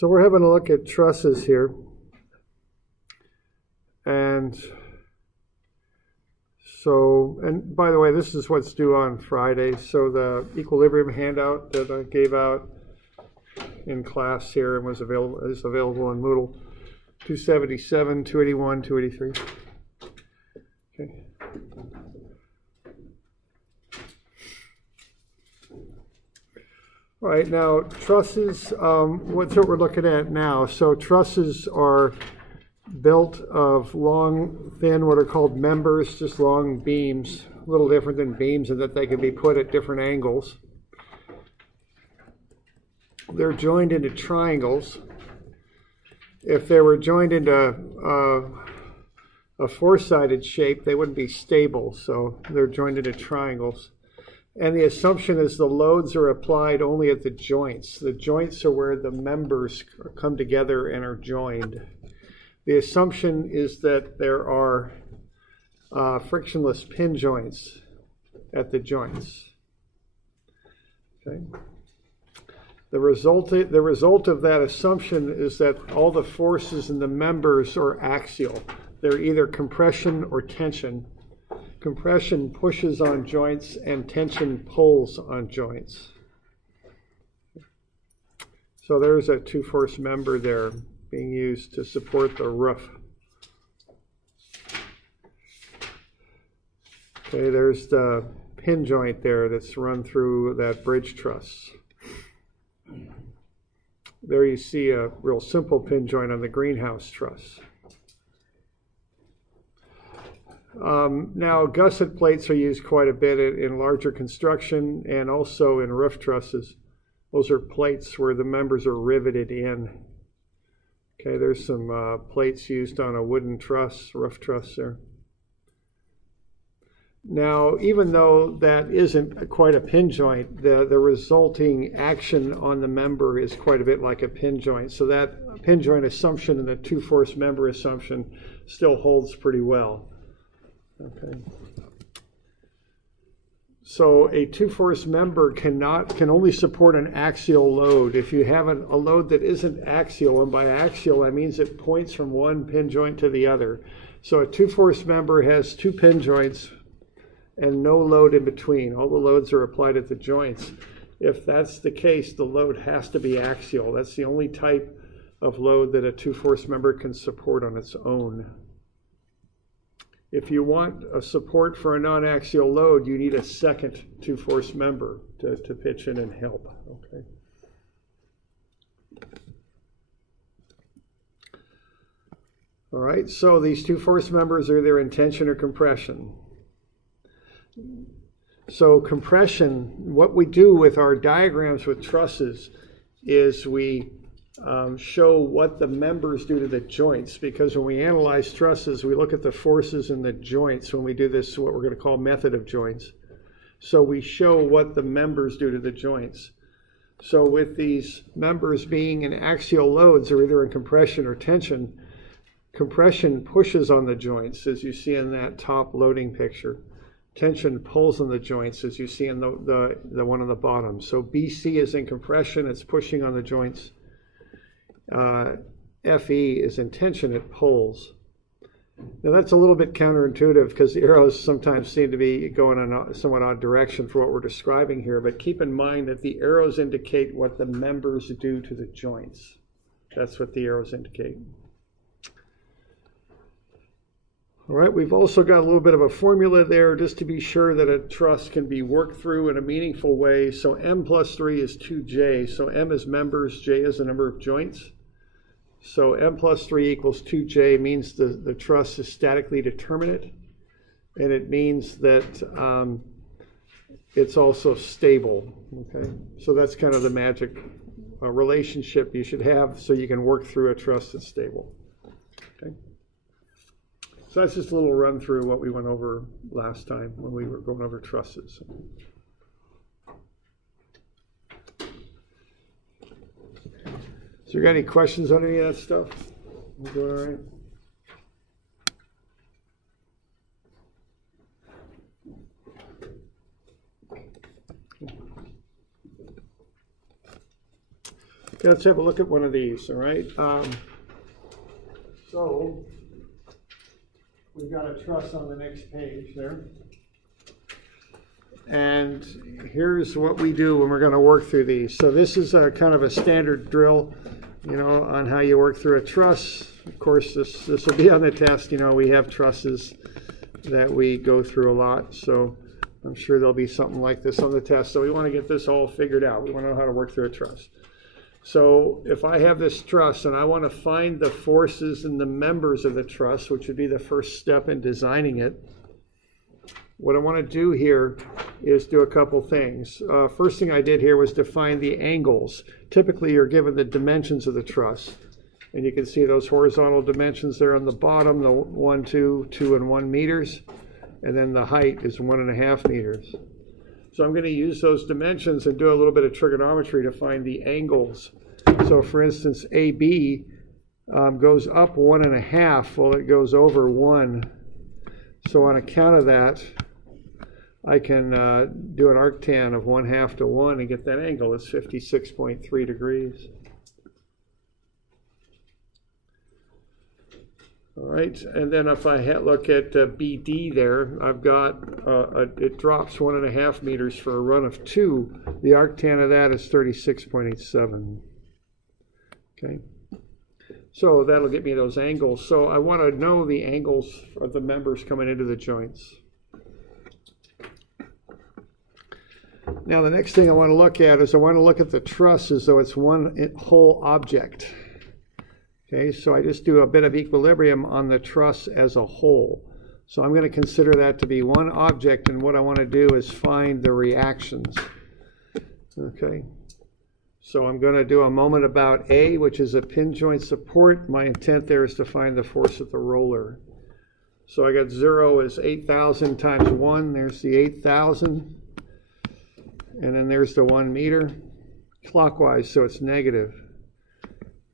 So we're having a look at trusses here. And by the way, this is what's due on Friday. So the equilibrium handout that I gave out in class here and is available in Moodle, 277, 281, 283. Okay. All right, now trusses, what's what we're looking at now. So trusses are built of long, thin, what are called members, just long beams, a little different than beams in that they can be put at different angles. They're joined into triangles. If they were joined into a four-sided shape, they wouldn't be stable, so they're joined into triangles. And the assumption is the loads are applied only at the joints. The joints are where the members come together and are joined. The assumption is that there are frictionless pin joints at the joints. Okay. The result of that assumption is that all the forces in the members are axial. They're either compression or tension. Compression pushes on joints and tension pulls on joints. So there's a two-force member there being used to support the roof. Okay, there's the pin joint there that's run through that bridge truss. There you see a real simple pin joint on the greenhouse truss. Now, gusset plates are used quite a bit in larger construction and also in roof trusses. Those are plates where the members are riveted in. Okay, there's some plates used on a wooden truss, roof truss there. Now, even though that isn't quite a pin joint, the resulting action on the member is quite a bit like a pin joint. So that pin joint assumption and the two-force member assumption still holds pretty well. Okay. So a two-force member can only support an axial load. If you have a load that isn't axial, and by axial I means it points from one pin joint to the other. So a two-force member has two pin joints and no load in between. All the loads are applied at the joints. If that's the case, the load has to be axial. That's the only type of load that a two-force member can support on its own. If you want a support for a non-axial load, you need a second two-force member to pitch in and help. Okay. All right, so these two-force members are either in tension or compression. So compression, what we do with our diagrams with trusses is we show what the members do to the joints, because when we analyze trusses, we look at the forces in the joints when we do this, what we're going to call method of joints. So we show what the members do to the joints. So with these members being in axial loads, or either in compression or tension, compression pushes on the joints, as you see in that top loading picture. Tension pulls on the joints, as you see in the one on the bottom. So BC is in compression, it's pushing on the joints. FE is in tension, it pulls. Now that's a little bit counterintuitive because the arrows sometimes seem to be going in a somewhat odd direction for what we're describing here, but keep in mind that the arrows indicate what the members do to the joints. That's what the arrows indicate. All right, we've also got a little bit of a formula there just to be sure that a truss can be worked through in a meaningful way. So M plus 3 is 2J. So M is members, J is the number of joints. So M plus 3 equals 2J means the truss is statically determinate, and it means that it's also stable. Okay, so that's kind of the magic relationship you should have so you can work through a truss that's stable. Okay. So that's just a little run through what we went over last time when we were going over trusses. So you got any questions on any of that stuff? You doing all right? Let's have a look at one of these, all right? So we've got a truss on the next page there. And here's what we do when we're going to work through these. So this is a kind of a standard drill, you know, on how you work through a truss. Of course, this will be on the test. You know, we have trusses that we go through a lot. So I'm sure there'll be something like this on the test. So we want to get this all figured out. We want to know how to work through a truss. So if I have this truss and I want to find the forces and the members of the truss, which would be the first step in designing it, what I want to do here is do a couple things. First thing I did here was define the angles. Typically, you're given the dimensions of the truss. And you can see those horizontal dimensions there on the bottom, the 1, 2, 2 and 1 meters. And then the height is 1.5 meters. So I'm going to use those dimensions and do a little bit of trigonometry to find the angles. So for instance, AB goes up 1.5, well it goes over 1. So on account of that, I can do an arctan of 1/2 to 1 and get that angle. It's 56.3 degrees. All right, and then if I look at BD there, I've got, it drops 1.5 meters for a run of 2. The arctan of that is 36.87. Okay, so that'll get me those angles. So I want to know the angles of the members coming into the joints. Now the next thing I want to look at is I want to look at the truss as though it's one whole object. Okay, so I just do a bit of equilibrium on the truss as a whole. So I'm going to consider that to be one object, and what I want to do is find the reactions. Okay, so I'm going to do a moment about A, which is a pin joint support. My intent there is to find the force of the roller. So I got 0 is 8,000 times 1. There's the 8,000. And then there's the 1 meter clockwise, so it's negative.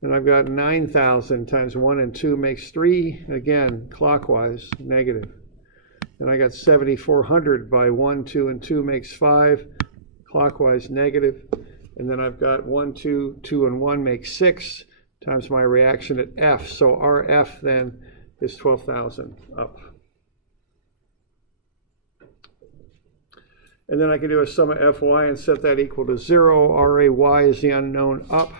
And I've got 9,000 times 1 and 2 makes 3. Again, clockwise, negative. And I got 7,400 by 1, 2, and 2 makes 5. Clockwise, negative. And then I've got 1, 2, 2, and 1 makes 6 times my reaction at F. So our F then is 12,000 up. And then I can do a sum of Fy and set that equal to 0. Ray is the unknown up.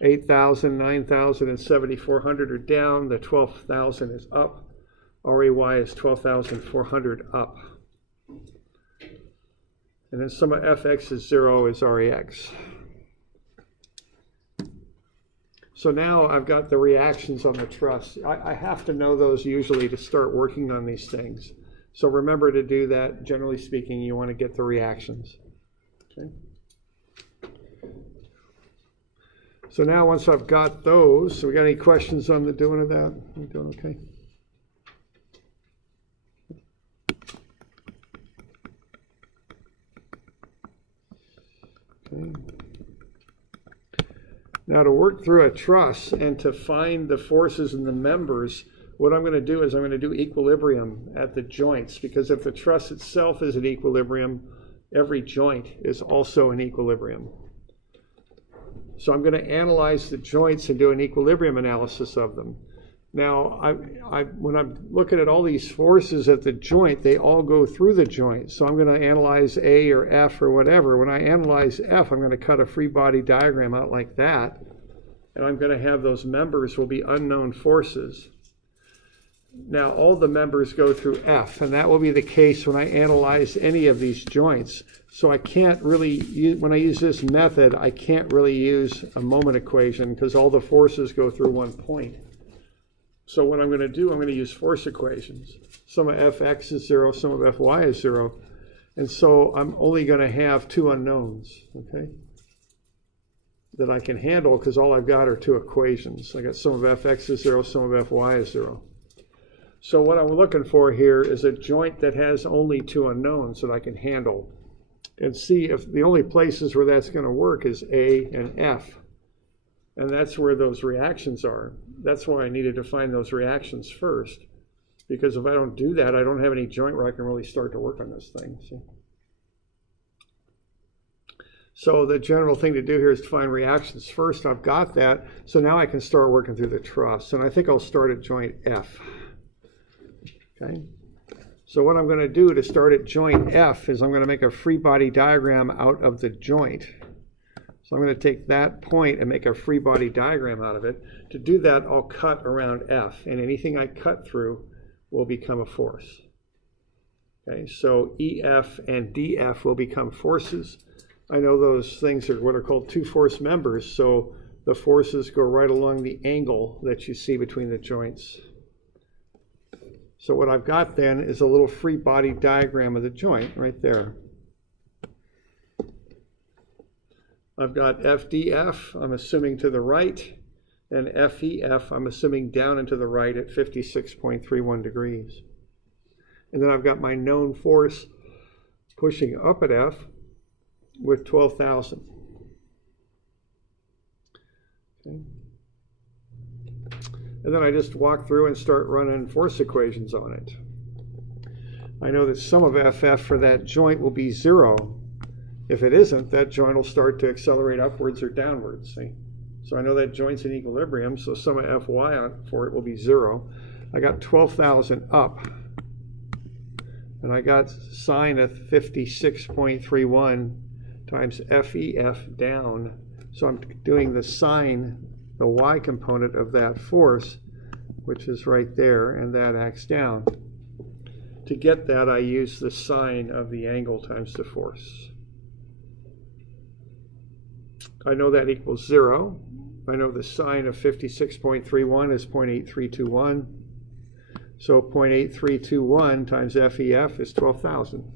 8,000, 9,000, and 7,400 are down. The 12,000 is up. Ray is 12,400 up. And then sum of Fx is 0 is Rex. So now I've got the reactions on the truss. I have to know those usually to start working on these things. So remember to do that. Generally speaking, you want to get the reactions. Okay. So now once I've got those, so we got any questions on the doing of that? You doing okay? Okay. Now to work through a truss and to find the forces in the members, what I'm going to do is I'm going to do equilibrium at the joints, because if the truss itself is at equilibrium, every joint is also in equilibrium. So I'm going to analyze the joints and do an equilibrium analysis of them. Now, when I'm looking at all these forces at the joint, they all go through the joint. So I'm going to analyze A or F or whatever. When I analyze F, I'm going to cut a free body diagram out like that. And I'm going to have those members will be unknown forces. Now, all the members go through F, and that will be the case when I analyze any of these joints. So I can't really, when I use this method, I can't really use a moment equation because all the forces go through one point. So what I'm going to do, I'm going to use force equations. Sum of Fx is 0, sum of Fy is 0. And so I'm only going to have two unknowns, okay, that I can handle because all I've got are two equations. I got sum of Fx is 0, sum of Fy is 0. So what I'm looking for here is a joint that has only two unknowns that I can handle. And see if the only places where that's going to work is A and F. And that's where those reactions are. That's why I needed to find those reactions first. Because if I don't do that, I don't have any joint where I can really start to work on this thing. See? So the general thing to do here is to find reactions first. I've got that, so now I can start working through the truss. And I think I'll start at joint F. Okay. So what I'm going to do to start at joint F is I'm going to make a free body diagram out of the joint. So I'm going to take that point and make a free body diagram out of it. To do that, I'll cut around F, and anything I cut through will become a force. Okay, so EF and DF will become forces. I know those things are what are called two force members, so the forces go right along the angle that you see between the joints. So what I've got then is a little free body diagram of the joint right there. I've got FDF, I'm assuming to the right, and FEF, I'm assuming down and to the right at 56.31 degrees. And then I've got my known force pushing up at F with 12,000. Okay. And then I just walk through and start running force equations on it. I know that sum of FF for that joint will be 0. If it isn't, that joint will start to accelerate upwards or downwards. See? So I know that joint's in equilibrium, so sum of Fy for it will be 0. I got 12,000 up, and I got sine of 56.31 times FEF down. So I'm doing the sine, the y component of that force, which is right there, and that acts down. To get that, I use the sine of the angle times the force. I know that equals 0. I know the sine of 56.31 is 0.8321. So 0.8321 times FEF is 12,000.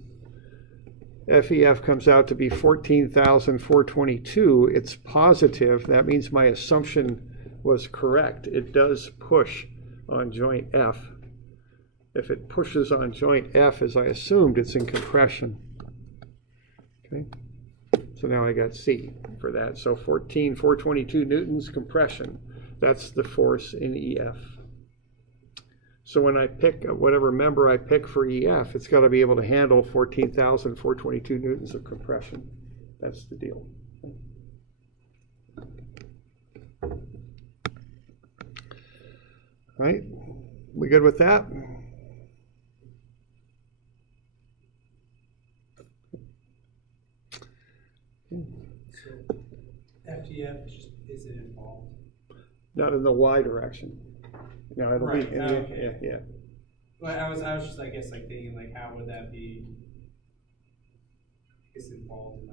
FEF comes out to be 14,422. It's positive. That means my assumption was correct. It does push on joint F. If it pushes on joint F as I assumed, it's in compression. Okay. So now I got C for that. So 14,422 newtons compression. That's the force in EF. So when I pick whatever member I pick for EF, it's got to be able to handle 14,422 newtons of compression. That's the deal. All right, we good with that? So FDF is it involved? Not in the Y direction. No, it'll right. be in Okay. yeah. Well, I was just I guess like thinking like how would that be involved in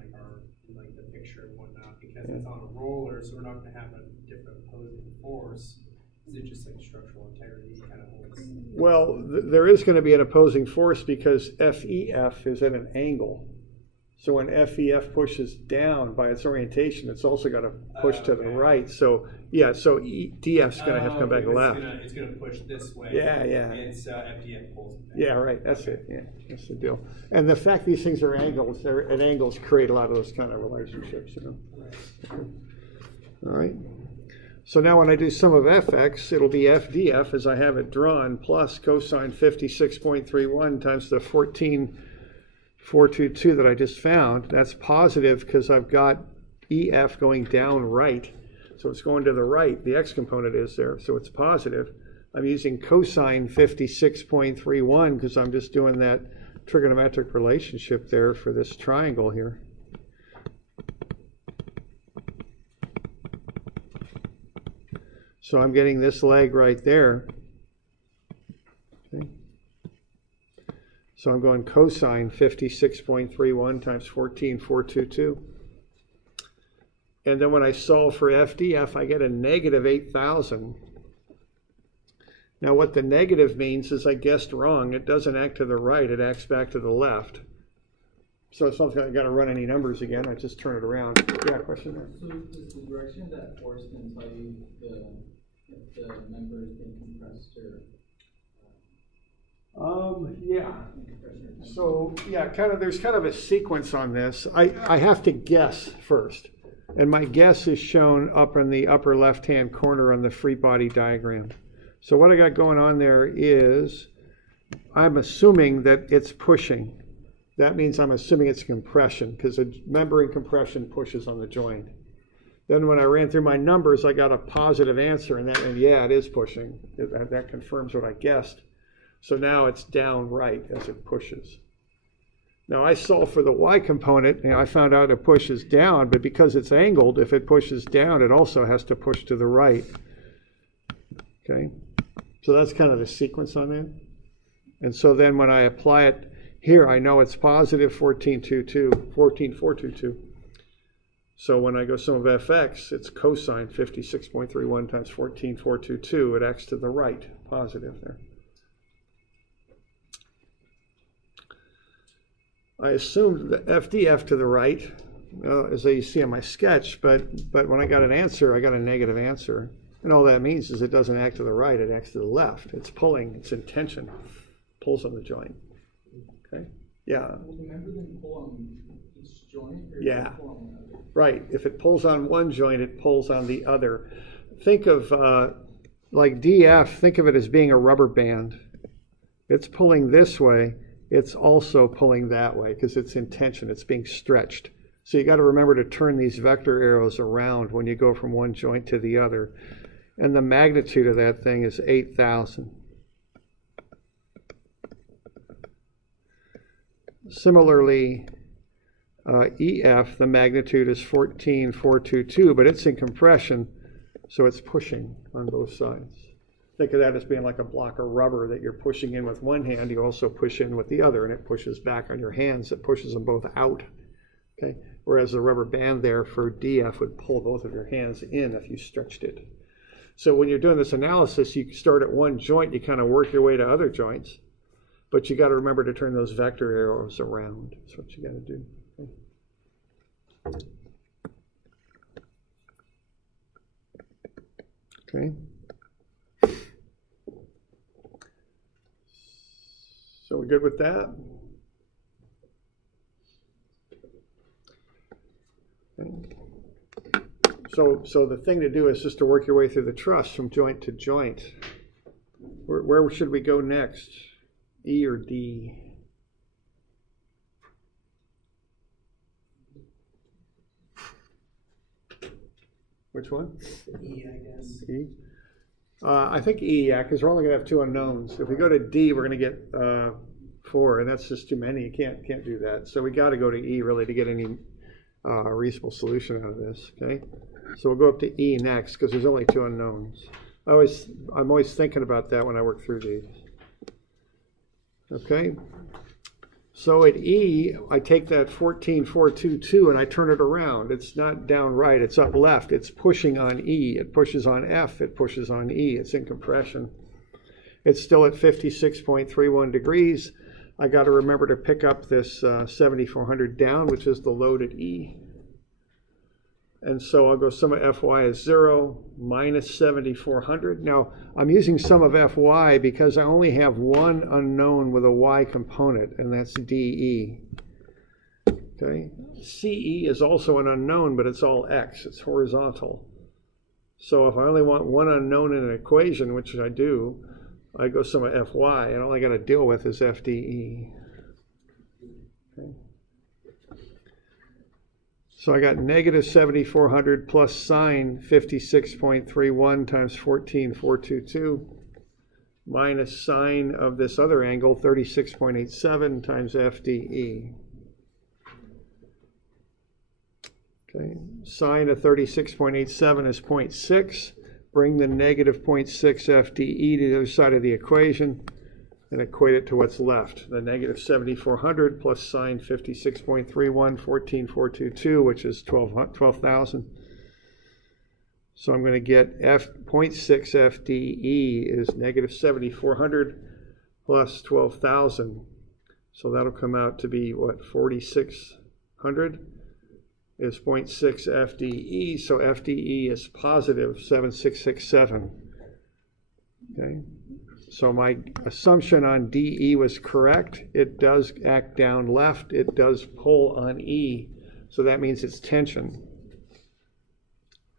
like the picture and whatnot, because it's on a roller, so we're not going to have a different opposing force. Is it just like structural integrity kind of holds? Well, there is going to be an opposing force because FEF is at an angle. So when FEF pushes down by its orientation, it's also got to push to the right. So yeah, so DF's going to have to come back left. It's going to push this way. Yeah, yeah. It's FDF pulls it back. Yeah, right. That's it. Yeah, that's the deal. And the fact these things are angles, they're at angles, create a lot of those kind of relationships. You know. Right. Okay. All right. So now when I do sum of fx, it'll be FDF as I have it drawn plus cosine 56.31 times the 14,422 that I just found. That's positive because I've got EF going down right. So it's going to the right. The x component is there, so it's positive. I'm using cosine 56.31 because I'm just doing that trigonometric relationship there for this triangle here. So I'm getting this leg right there. Okay. So I'm going cosine 56.31 times 14,422. And then when I solve for FDF, I get a negative 8,000. Now what the negative means is I guessed wrong. It doesn't act to the right, it acts back to the left. So it's not got to run any numbers again. I just turn it around. Yeah, question there? So is the direction of that force going to tell you if the member is being compressed or? Yeah. So yeah, there's kind of a sequence on this. I have to guess first. And my guess is shown up in the upper left-hand corner on the free body diagram. So what I got going on there is I'm assuming that it's pushing. that means I'm assuming it's compression, because a member in compression pushes on the joint. Then when I ran through my numbers, I got a positive answer, and yeah, it is pushing. That confirms what I guessed. So now it's down right as it pushes. Now I solved for the y component, and I found out it pushes down, but because it's angled, if it pushes down, it also has to push to the right. Okay, so that's kind of the sequence on that. And so then when I apply it here, I know it's positive 14.422. So when I go sum of fx, it's cosine 56.31 times 14.422. It acts to the right, positive there. I assumed the FDF to the right, as you see on my sketch, but when I got an answer, I got a negative answer. And all that means is it doesn't act to the right, it acts to the left. It's pulling, it's in tension, pulls on the joint. Okay? Yeah. Will the member then pull on each joint? Or yeah. pull on the other? Right. If it pulls on one joint, it pulls on the other. Think of, like DF, think of it as being a rubber band. It's pulling this way. It's also pulling that way because it's in tension. It's being stretched. So you got to remember to turn these vector arrows around when you go from one joint to the other. And the magnitude of that thing is 8,000. Similarly, EF, the magnitude is 14.422, but it's in compression, so it's pushing on both sides. Think of that as being like a block of rubber that you're pushing in with one hand, you also push in with the other, and it pushes back on your hands. It pushes them both out. Okay? Whereas the rubber band there for DF would pull both of your hands in if you stretched it. So when you're doing this analysis, you start at one joint, you kind of work your way to other joints, but you got to remember to turn those vector arrows around. That's what you got to do. Okay. So we're good with that? Okay. So the thing to do is just to work your way through the truss from joint to joint. Where should we go next? E or D? Which one? E, I guess. E? I think E, yeah, because we're only going to have two unknowns. If we go to D, we're going to get 4, and that's just too many. You can't do that. So we got to go to E, really, to get any reasonable solution out of this, okay? So we'll go up to E next, because there's only two unknowns. I'm always thinking about that when I work through these. Okay? So at E, I take that 14.422 and I turn it around. It's not down right, it's up left. It's pushing on E. It pushes on F. It pushes on E. It's in compression. It's still at 56.31 degrees. I got to remember to pick up this 7,400 down, which is the load at E. And so I'll go sum of Fy is 0 minus 7,400. Now, I'm using sum of Fy because I only have one unknown with a y component, and that's DE. Okay? CE is also an unknown, but it's all x. It's horizontal. So if I only want one unknown in an equation, which I do, I go sum of Fy, and all I got to deal with is FDE. Okay? So I got negative 7,400 plus sine 56.31 times 14.422 minus sine of this other angle 36.87 times FDE. Okay, sine of 36.87 is 0.6. Bring the negative 0.6 FDE to the other side of the equation and equate it to what's left. The negative 7,400 plus sine 56.31, 14.422, which is 12,000. So I'm going to get 0.6 FDE is negative 7,400 plus 12,000. So that'll come out to be, what, 4,600 is 0.6 FDE. So FDE is positive 7,667. Okay. So my assumption on DE was correct. It does act down left. It does pull on E. So that means it's tension.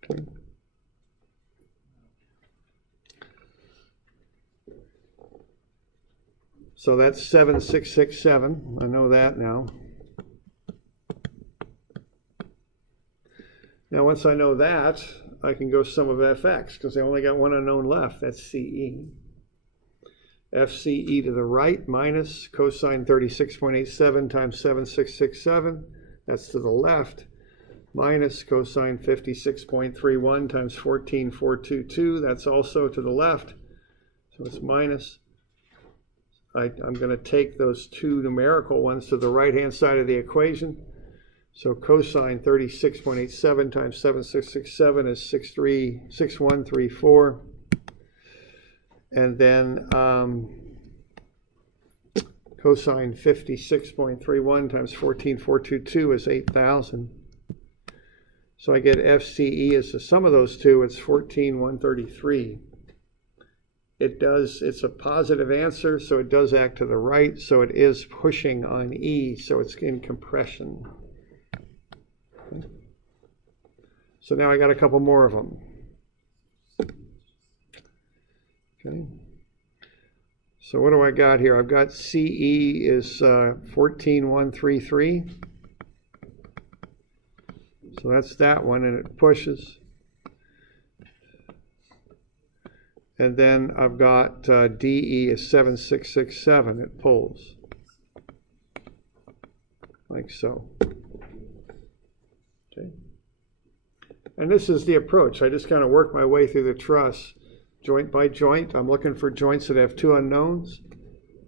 Okay. So that's 7667. I know that now. Now, once I know that, I can go sum of fx, because I only got one unknown left. That's CE. FCE to the right minus cosine 36.87 times 7667. That's to the left. Minus cosine 56.31 times 14,422. That's also to the left. So it's minus. I'm going to take those two numerical ones to the right-hand side of the equation. So cosine 36.87 times 7667 is 6134. And then cosine 56.31 times 14,422 is 8,000. So I get FCE as the sum of those two. It's 14,133. It's a positive answer, so it does act to the right. So it is pushing on E, so it's in compression. Okay. So now I got a couple more of them. Okay. So what do I got here? I've got CE is 14,133. So that's that one, and it pushes. And then I've got DE is 7667. It pulls. Like so. Okay. And this is the approach. I just kind of work my way through the truss. Joint by joint, I'm looking for joints that have two unknowns.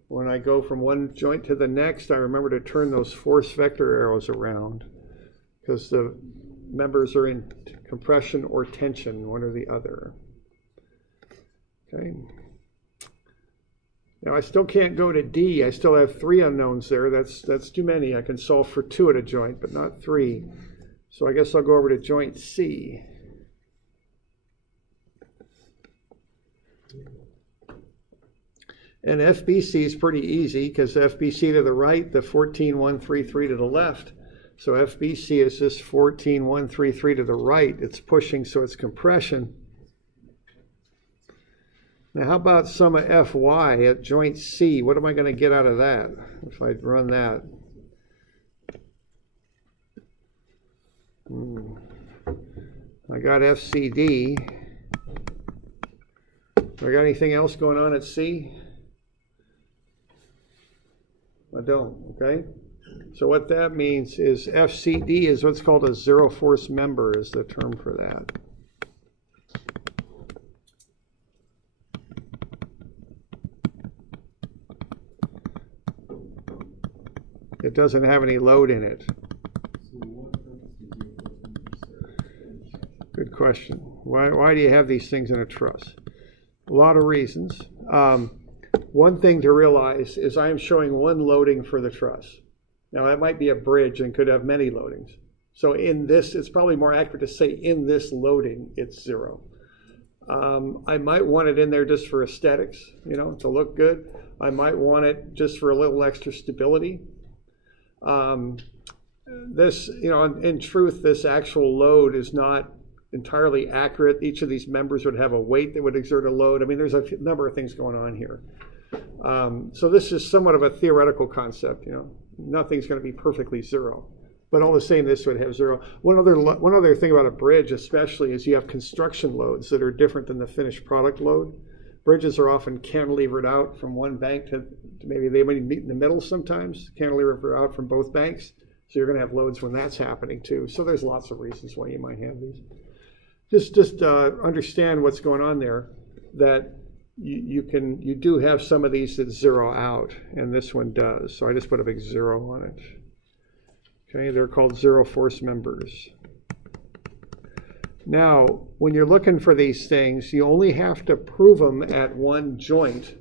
When I go from one joint to the next, I remember to turn those force vector arrows around because the members are in compression or tension, one or the other. Okay. Now I still can't go to D. I still have three unknowns there. That's too many. I can solve for two at a joint, but not three. So I guess I'll go over to joint C. And FBC is pretty easy because FBC to the right, the 14,133 to the left. So FBC is this 14,133 to the right. It's pushing, so it's compression. Now how about sum of Fy at joint C? What am I going to get out of that if I run that? I got FCD. Do I got anything else going on at C? I don't, okay? So what that means is FCD is what's called a zero force member is the term for that. It doesn't have any load in it. Good question. Why do you have these things in a truss? A lot of reasons. One thing to realize is I am showing one loading for the truss. Now that might be a bridge and could have many loadings. So in this, it's probably more accurate to say in this loading, it's zero. I might want it in there just for aesthetics, you know, to look good. I might want it just for a little extra stability. This, you know, in truth, this actual load is not entirely accurate. Each of these members would have a weight that would exert a load. I mean, there's a number of things going on here. So this is somewhat of a theoretical concept, you know. Nothing's going to be perfectly zero. But all the same, this would have zero. One other thing about a bridge especially is you have construction loads that are different than the finished product load. Bridges are often cantilevered out from one bank to maybe they might meet in the middle sometimes, cantilevered out from both banks. So you're going to have loads when that's happening too. So there's lots of reasons why you might have these. Just understand what's going on there, that you do have some of these that zero out, and this one does. So I just put a big zero on it. Okay, they're called zero force members. Now, when you're looking for these things, you only have to prove them at one joint.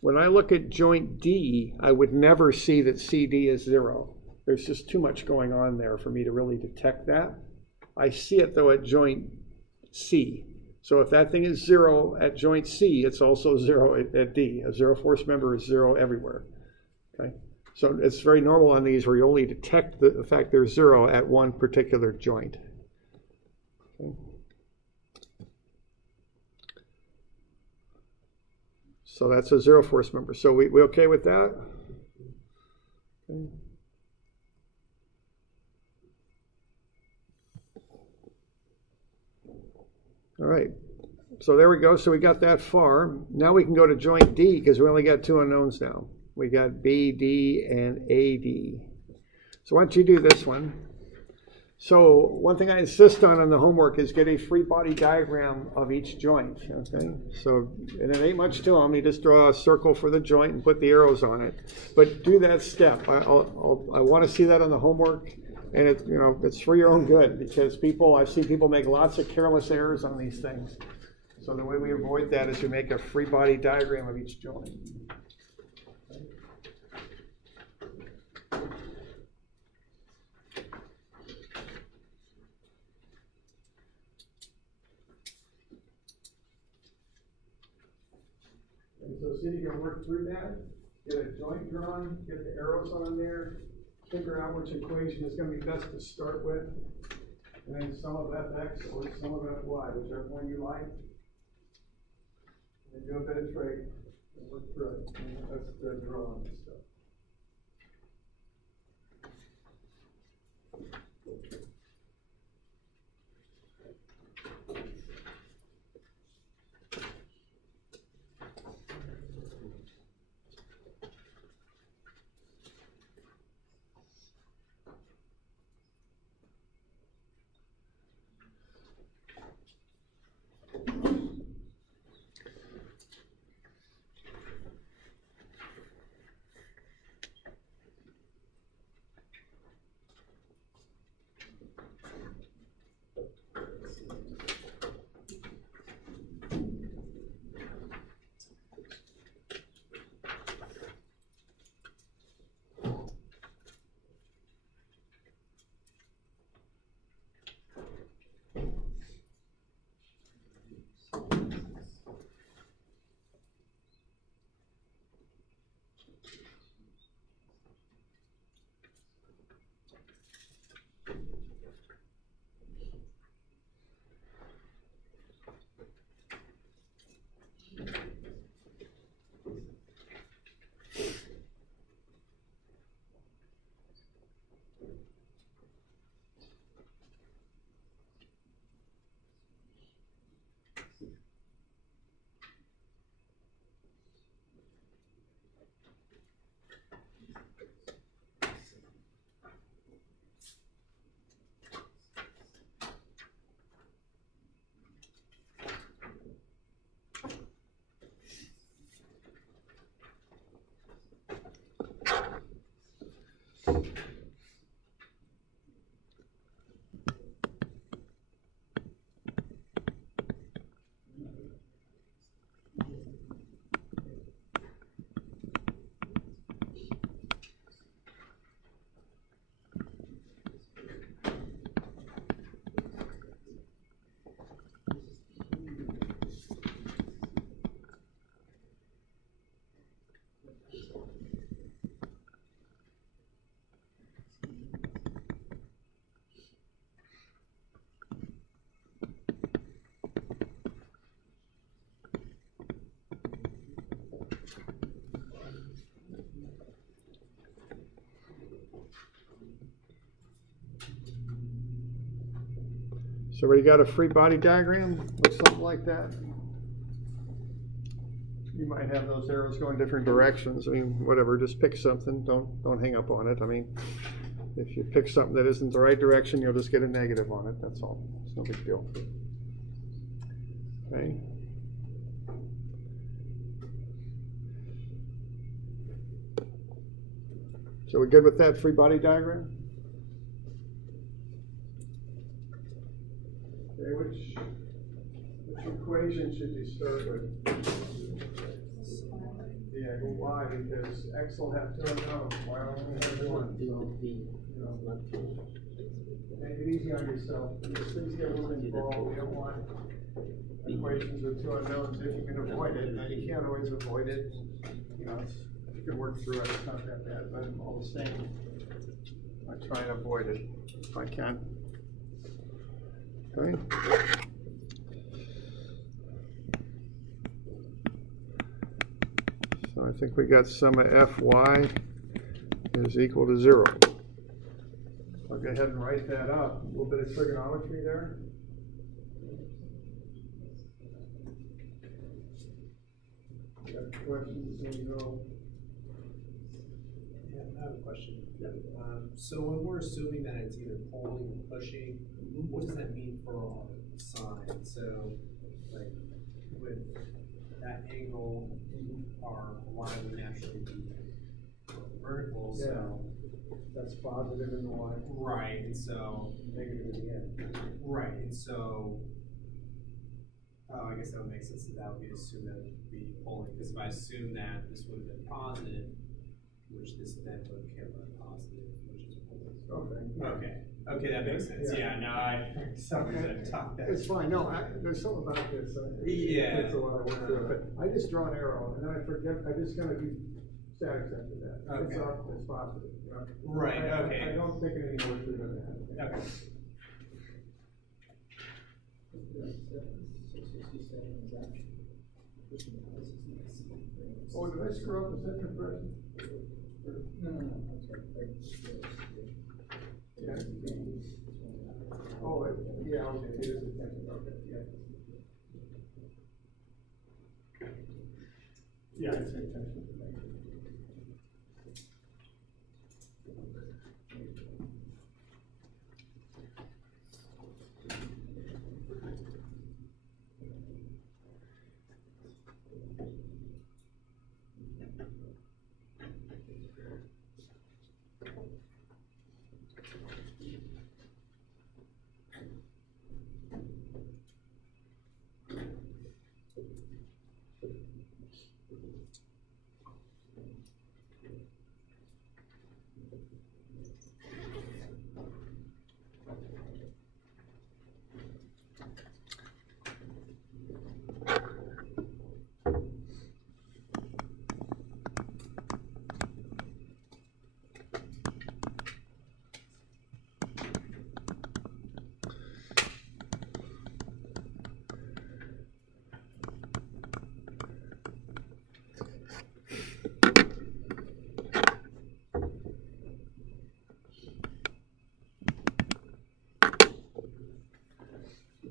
When I look at joint D, I would never see that CD is zero. There's just too much going on there for me to really detect that. I see it though at joint C. So if that thing is zero at joint C, it's also zero at D. A zero force member is zero everywhere. Okay? So it's very normal on these where you only detect the fact there's zero at one particular joint. Okay. So that's a zero force member. So we okay with that? Okay. All right. So there we go. So we got that far. Now we can go to joint D because we only got two unknowns now. We got B, D, and AD. So why don't you do this one? So one thing I insist on the homework is get a free body diagram of each joint. Okay. So and it ain't much to them. You just draw a circle for the joint and put the arrows on it. But do that step. I want to see that on the homework. And it's for your own good because I've seen people make lots of careless errors on these things. So the way we avoid that is we make a free body diagram of each joint. And so see if you can work through that, get a joint drawn, get the arrows on there, figure out which equation is going to be best to start with, and then sum of fx or sum of fy, whichever one you like. And do a bit of trig and work through it. And that's the drawing and stuff. So where you got a free body diagram, looks something like that. You might have those arrows going different directions. I mean, whatever, just pick something. Don't hang up on it. I mean, if you pick something that isn't the right direction, you'll just get a negative on it. That's all. It's no big deal. Okay. So we're good with that free body diagram? Okay, which equation should you start with? Yeah, go Y, because X will have two unknowns. Y will only have one. So, make it easy on yourself. Because things get a little involved. We don't want equations with two unknowns. If you can avoid it, now you can't always avoid it. You know, you can work through it. It's not that bad, but all the same, I try and avoid it if I can. Okay. So I think we got sum of Fy is equal to 0. I'll go ahead and write that up. A little bit of trigonometry there. Got questions? Yeah, I have a question. So when we're assuming that it's either pulling or pushing, what does that mean for our sign? So, like, with that angle, our line would naturally be vertical, so. That's positive in the line. Right, and so. Negative at the end. Right, and so. I guess that would make sense that would be assumed that it would be pulling, because if I assume that this would have been positive, which this then would have been positive, which is pulling. Okay, that makes sense. Yeah, no, It's fine. No, there's something about this. Yeah. It's a lot I went through it, but I just draw an arrow and then I forget. I just kind of do statics after that. Okay. It's up. It's positive. You know? Right. Okay. I don't think it any more through than that. Okay. 667 is actually pushing the houses next. Oh, did I screw up the center pressure? No, I'm sorry. Yeah. Oh, yeah, okay, it is attention, okay, yeah. Yeah, it's attention.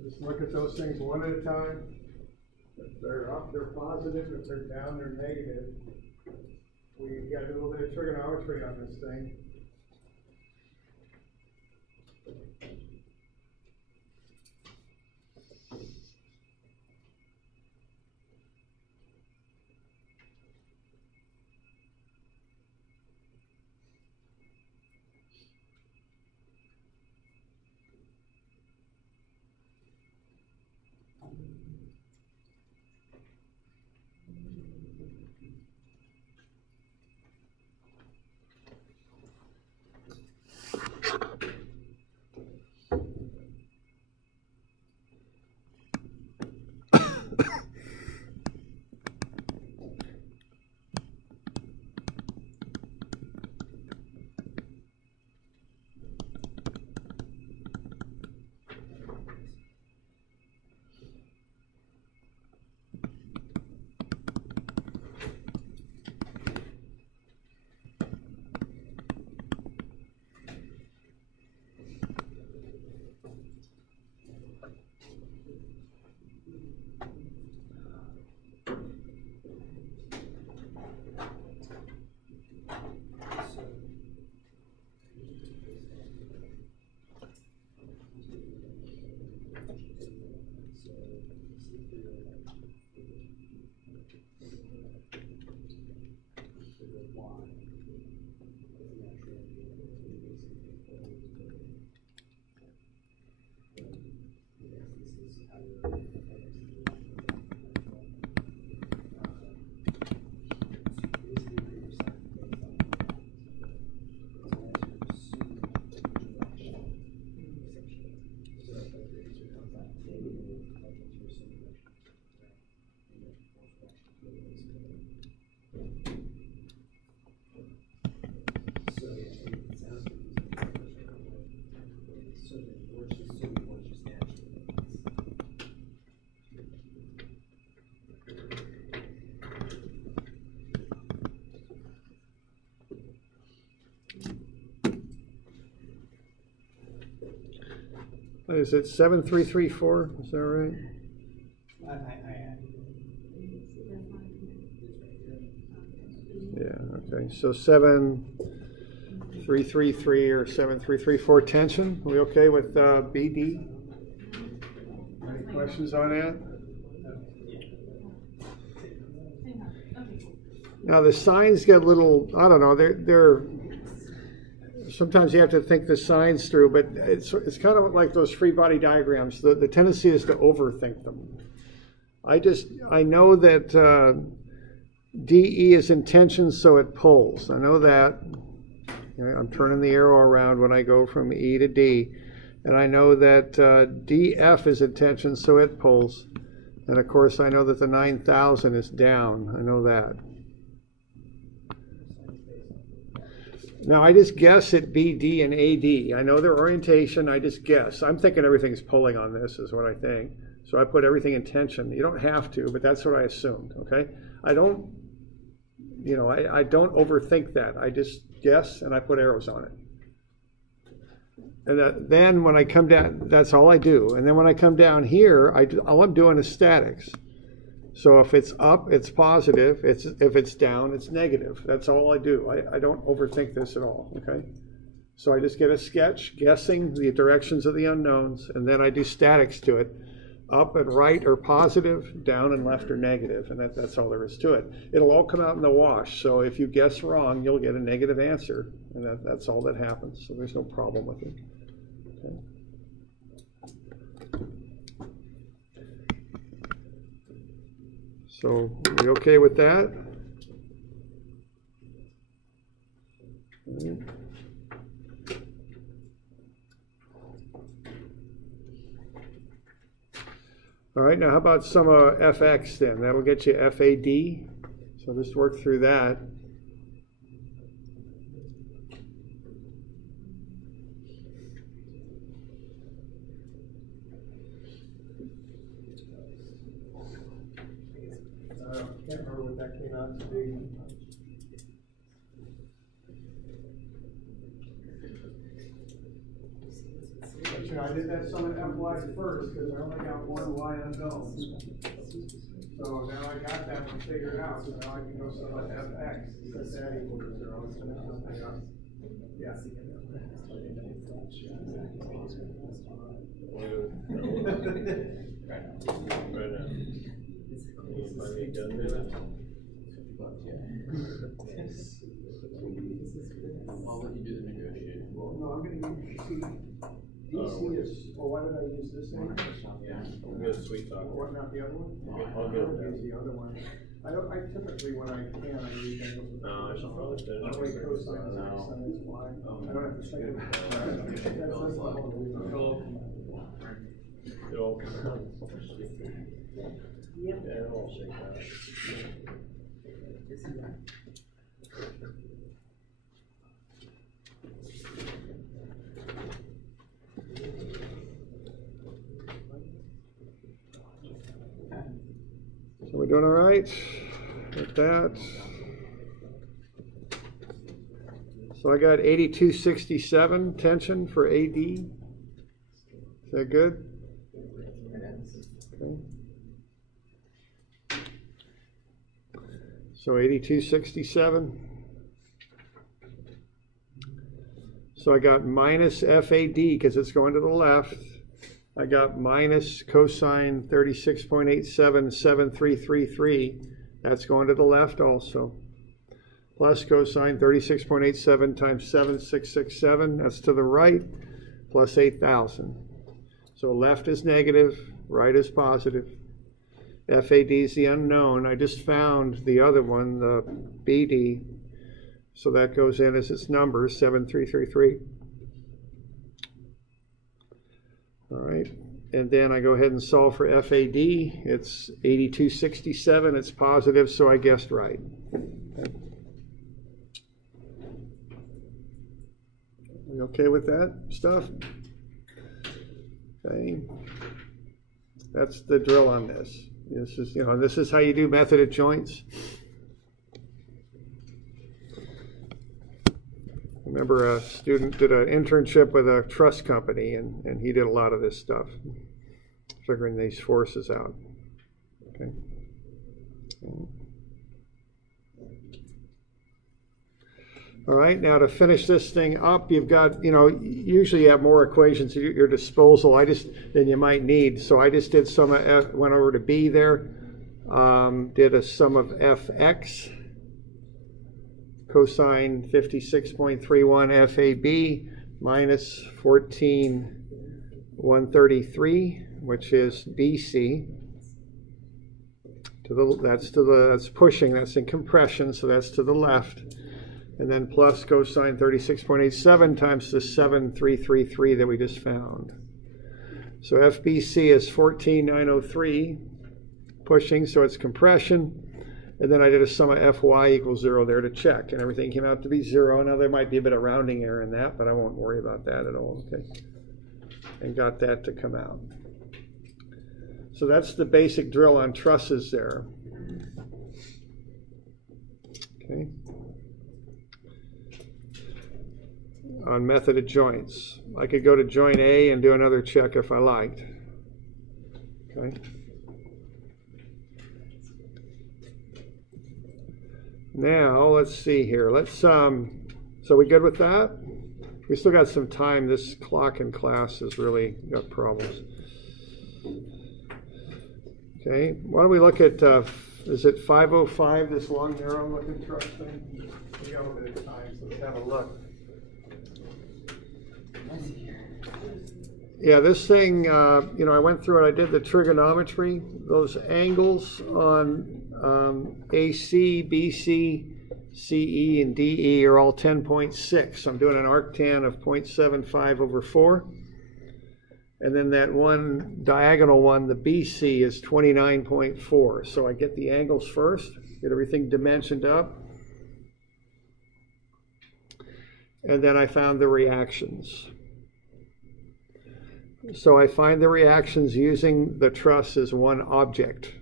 Just look at those things one at a time. If they're up, they're positive. If they're down, they're negative. We've got a little bit of trigonometry on this thing. Is it 7334? Is that right? I added it. Yeah, okay. So 7333 or 7334 tension. Are we okay with BD? Any questions on that? Now the signs get a little, I don't know, they're sometimes you have to think the signs through, but it's kind of like those free body diagrams. The tendency is to overthink them. I know that DE is in tension, so it pulls. I know that. You know, I'm turning the arrow around when I go from E to D. And I know that DF is in tension, so it pulls. And of course, I know that the 9,000 is down. I know that. Now, I just guess at BD and AD. I know their orientation. I just guess. I'm thinking everything's pulling on this is what I think. So I put everything in tension. You don't have to, but that's what I assumed, okay? I don't overthink that. I just guess, and I put arrows on it. And then when I come down, that's all I do. And then when I come down here, all I'm doing is statics. So if it's up, it's positive. If it's down, it's negative. That's all I do. I don't overthink this at all, okay? So I just get a sketch, guessing the directions of the unknowns, and then I do statics to it. Up and right are positive, down and left are negative, and that's all there is to it. It'll all come out in the wash, so if you guess wrong, you'll get a negative answer, and that's all that happens, so there's no problem with it. Okay. So, are we okay with that? Okay. All right, now how about some FX then? That'll get you FAD. So just work through that. I can't remember what that came out to be. But, you know, I did that sum of FY first because I only got one Y unknown. So now I got that one figured out. So now I can go sum of FX. Set that equal to 0. Something else. Yeah. I'll let you do the negotiating. No, I'm going to use DC is, well, why did I use this thing? Yeah. I'm good, sweet talk. What, not the other one? I'll go with that. Use the other one. I typically, when I can, I use things with the. No, I should probably finish. That way cosine is X and it's Y. I don't have to say it. It all comes out. Yeah, it'll all shake out. So we're doing all right with that. So I got 8267 tension for AD. Is that good? Okay. So 8267. So I got minus FAD because it's going to the left. I got minus cosine 36.877333. That's going to the left also. Plus cosine 36.87 times 7667. That's to the right. Plus 8,000. So left is negative, right is positive. FAD is the unknown. I just found the other one, the BD. So that goes in as its number, 7333. All right, and then I go ahead and solve for FAD. It's 8267. It's positive, so I guessed right. Okay. We okay with that stuff? Okay. That's the drill on this. This is how you do method of joints. remember a student did an internship with a truss company, and he did a lot of this stuff, figuring these forces out. Okay. All right, now to finish this thing up, you've got, usually you have more equations at your disposal than you might need. So I just did some of F, went over to B there, did a sum of fx, cosine 56.31 FAB minus 14,133, which is BC. That's pushing, that's in compression, so that's to the left. And then plus cosine 36.87 times the 7,333 that we just found. So FBC is 14,903, pushing, so it's compression. And then I did a sum of Fy equals 0 there to check, and everything came out to be 0. Now there might be a bit of rounding error in that, but I won't worry about that at all, okay? And got that to come out. So that's the basic drill on trusses there. Okay. On method of joints. I could go to joint A and do another check if I liked. Okay. Now, let's see here. So we good with that? We still got some time. This clock in class has really got problems. Okay, why don't we look at, is it 505, this long, narrow looking truck thing? We got a little bit of time, so let's have a look. Yeah, this thing, I went through it. I did the trigonometry. Those angles on AC, BC, CE, and DE are all 10.6. I'm doing an arctan of 0.75 over 4. And then that one diagonal one, the BC, is 29.4. So I get the angles first, get everything dimensioned up. And then I found the reactions. So I find the reactions using the truss as one object.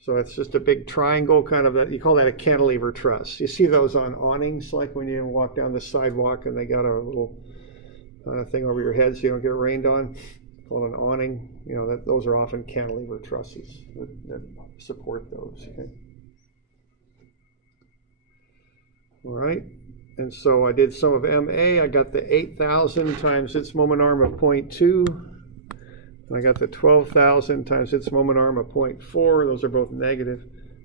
So it's just a big triangle, kind of you call that a cantilever truss. You see those on awnings, like when you walk down the sidewalk and they got a little thing over your head so you don't get rained on, called an awning. Those are often cantilever trusses that support those. Okay. All right. And so I did sum of MA. I got the 8,000 times its moment arm of 0.2. And I got the 12,000 times its moment arm of 0.4. Those are both negative.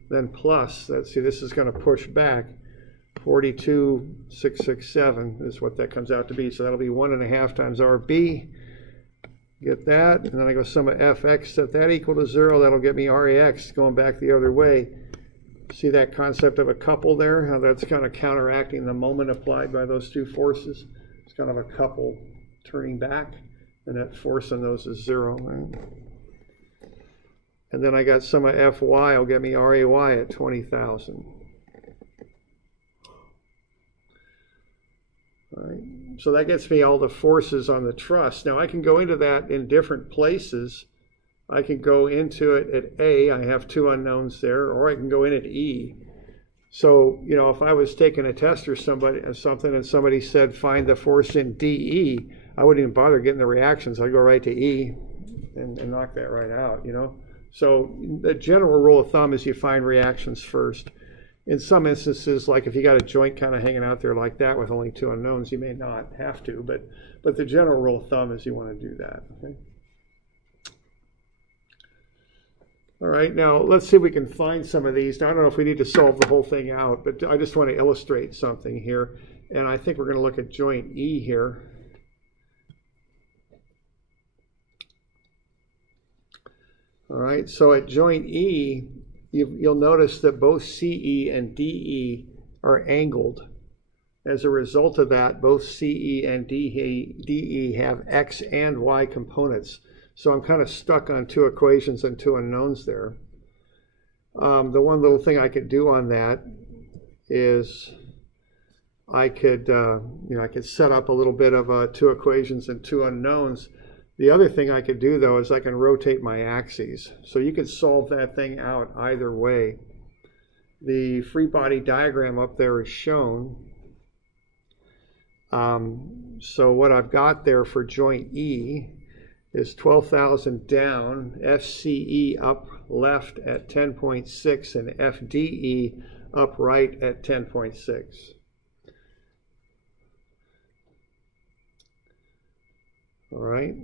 Then plus, let's see, this is going to push back. 42,667 is what that comes out to be. So that'll be 1.5 times RB. Get that. And then I go sum of FX, set that equal to 0. That'll get me RAX going back the other way. See that concept of a couple there? How that's kind of counteracting the moment applied by those two forces. It's kind of a couple turning back, and that force on those is 0. Right? And then I got sum of FY will get me RAY at 20,000. Right. So that gets me all the forces on the truss. Now I can go into that in different places. I can go into it at A, I have 2 unknowns there, or I can go in at E. So, if I was taking a test or something and somebody said find the force in DE, I wouldn't even bother getting the reactions. I'd go right to E and knock that right out, So the general rule of thumb is you find reactions first. In some instances, like if you got a joint kind of hanging out there like that with only 2 unknowns, you may not have to, but the general rule of thumb is you want to do that. Okay? All right, now let's see if we can find some of these. Now, I don't know if we need to solve the whole thing out, but I just want to illustrate something here. And I think we're going to look at joint E here. All right, so at joint E, you'll notice that both CE and DE are angled. As a result of that, both CE and DE have X and Y components. So I'm kind of stuck on 2 equations and 2 unknowns there. The one little thing I could do on that is I could set up a little bit of 2 equations and 2 unknowns. The other thing I could do, though, is I can rotate my axes. So you could solve that thing out either way. The free body diagram up there is shown. So what I've got there for joint E is 12,000 down, FCE up left at 10.6, and FDE up right at 10.6. All right.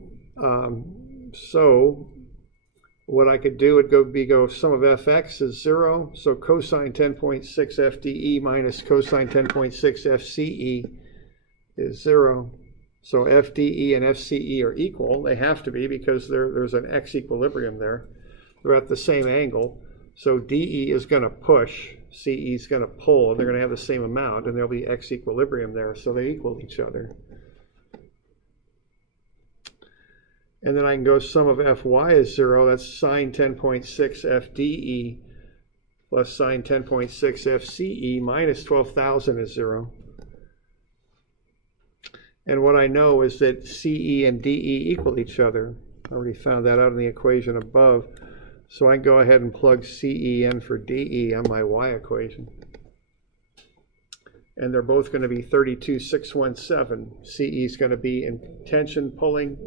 So what I could do would go sum of fx is 0, so cosine 10.6 FDE minus cosine 10.6 FCE is 0. So FDE and FCE are equal. They have to be because there's an x equilibrium there. They're at the same angle. So DE is going to push, CE is going to pull. They're going to have the same amount, and there'll be x equilibrium there, so they equal each other. And then I can go sum of Fy is 0. That's sine 10.6 FDE plus sine 10.6 FCE minus 12,000 is 0. And what I know is that CE and DE equal each other. I already found that out in the equation above. So I can go ahead and plug CE in for DE on my y equation. And they're both going to be 32,617. CE is going to be in tension pulling.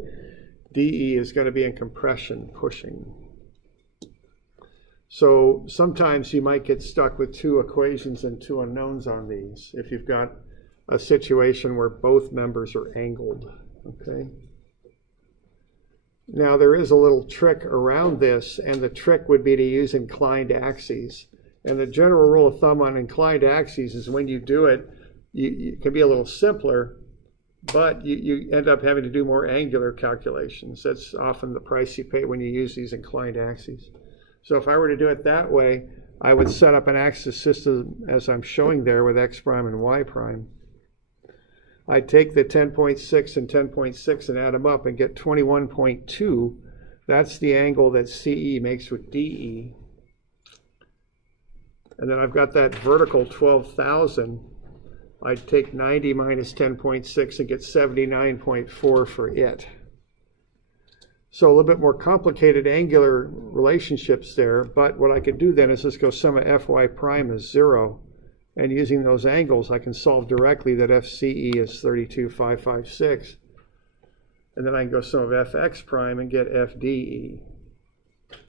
DE is going to be in compression pushing. So sometimes you might get stuck with two equations and two unknowns on these if you've got a situation where both members are angled, okay? Now there is a little trick around this, and the trick would be to use inclined axes. And the general rule of thumb on inclined axes is when you do it, you can be a little simpler, but you end up having to do more angular calculations. That's often the price you pay when you use these inclined axes. So if I were to do it that way, I would set up an axis system as I'm showing there with x prime and y prime. I'd take the 10.6 and 10.6 and add them up and get 21.2. That's the angle that CE makes with DE. And then I've got that vertical 12,000. I'd take 90 minus 10.6 and get 79.4 for it. So a little bit more complicated angular relationships there, but what I could do then is just go sum of Fy prime is 0. And using those angles, I can solve directly that FCE is 32,556. And then I can go sum of Fx prime and get FDE.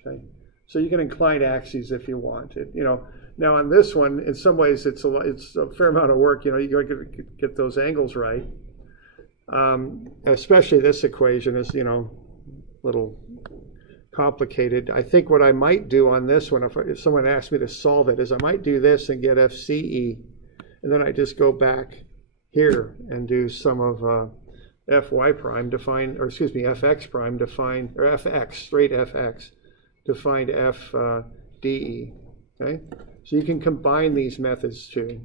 Okay, so you can incline axes if you want it. You know, now on this one, in some ways, it's a fair amount of work. You know, you got to get those angles right. Especially this equation is, you know, a little complicated. I think what I might do on this one, if someone asked me to solve it, is I might do this and get FCE, and then I just go back here and do some of Fy prime to find, or excuse me, Fx prime to find, or Fx, straight Fx, to find FDE. Okay, so you can combine these methods too.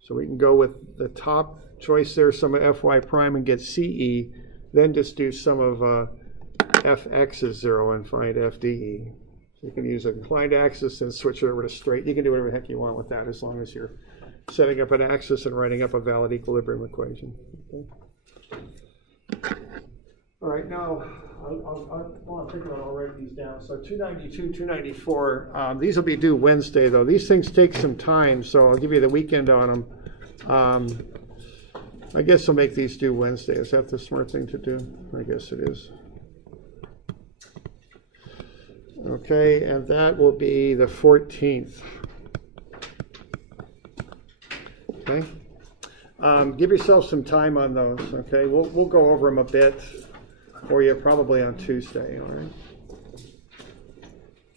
So we can go with the top choice there, some of Fy prime, and get CE, then just do some of Fx is 0 and find FDE. So you can use an inclined axis and switch it over to straight. You can do whatever the heck you want with that as long as you're setting up an axis and writing up a valid equilibrium equation. Okay. All right, now I'll think about, I'll write these down. So 292, 294, these will be due Wednesday though. These things take some time, so I'll give you the weekend on them. I guess I'll make these due Wednesday. Is that the smart thing to do? I guess it is. Okay, and that will be the 14th. Okay, give yourself some time on those. Okay, we'll go over them a bit for you probably on Tuesday. All right.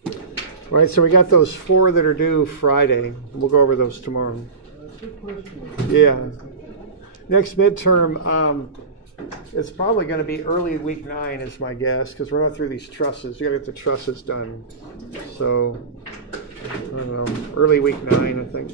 All right. So we got those 4 that are due Friday. We'll go over those tomorrow. Good question. Yeah. Next midterm. It's probably going to be early week 9 is my guess, because we're not through these trusses. You got to get the trusses done. So, I don't know, early week 9, I think.